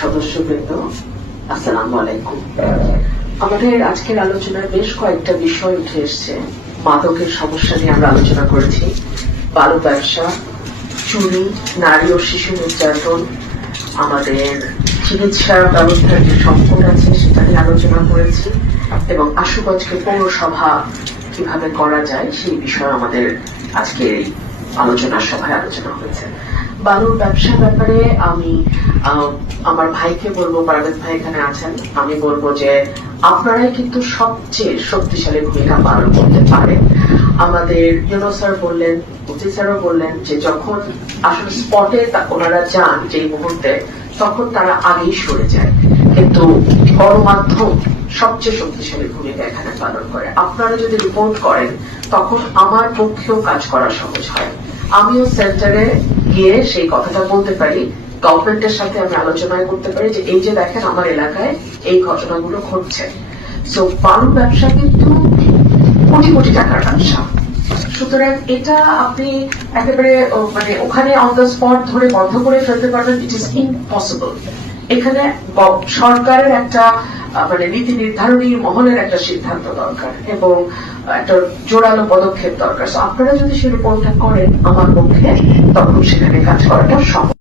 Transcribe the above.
সদস্যবৃন্দ, আসসালামু আলাইকুম। আমাদের আজকের আলোচনায় বেশ কয়েকটা বিষয় উঠে এসছে। মাদকের সমস্যা নিয়ে আমরা আলোচনা করেছি, বালু ব্যবসা, চুরি, নারী ও শিশু নির্যাতন, আমাদের চিকিৎসা ব্যবস্থার যে সংকট আছে সেটা নিয়ে আলোচনা করেছি, এবং আশুগঞ্জকে পৌরসভা কিভাবে করা যায় সেই বিষয়ে আমাদের আজকে আলোচনার সভায় আলোচনা হয়েছে। বালুর ব্যবসার ব্যাপারে আমি আমার ভাইকে বলবো, পারভেজ ভাই এখানে আছেন, আমি বলবো যে আপনারাই কিন্তু সবচেয়ে শক্তিশালী ভূমিকা পালন করতে পারেন। আমাদের ইউনো স্যার বললেন, ওসি স্যারও বললেন যে যখন আসলে স্পটে ওনারা যান যে মুহূর্তে, তখন তারা আগেই সরে যায়, কিন্তু গণমাধ্যম সবচেয়ে শক্তিশালী ভূমিকা এখানে পালন করে। আপনারা যদি রিপোর্ট করেন তখন আমার পক্ষেও কাজ করা সহজ হয়, আমিও সেন্টারে গিয়ে সেই কথাটা বলতে পারি, গভর্নমেন্টের সাথে আমি আলোচনায় করতে পারি যে এই যে দেখেন আমার এলাকায় এই ঘটনাগুলো ঘটছে। সো বালু ব্যবসা কিন্তু কোটি কোটি টাকার ব্যবসা, সুতরাং এটা আপনি একেবারে মানে ওখানে অন দ্য স্পট ধরে বন্ধ করে ফেলতে পারবেন, ইট ইজ ইম্পসিবল। এখানে সরকারের একটা মানে নীতি নির্ধারণী মহলের একটা সিদ্ধান্ত দরকার এবং একটা জোরালো পদক্ষেপ দরকার। আপনারা যদি সেই রিপোর্টটা করেন আমার পক্ষে, তখন সেখানে কাজ করাটা সম্ভব।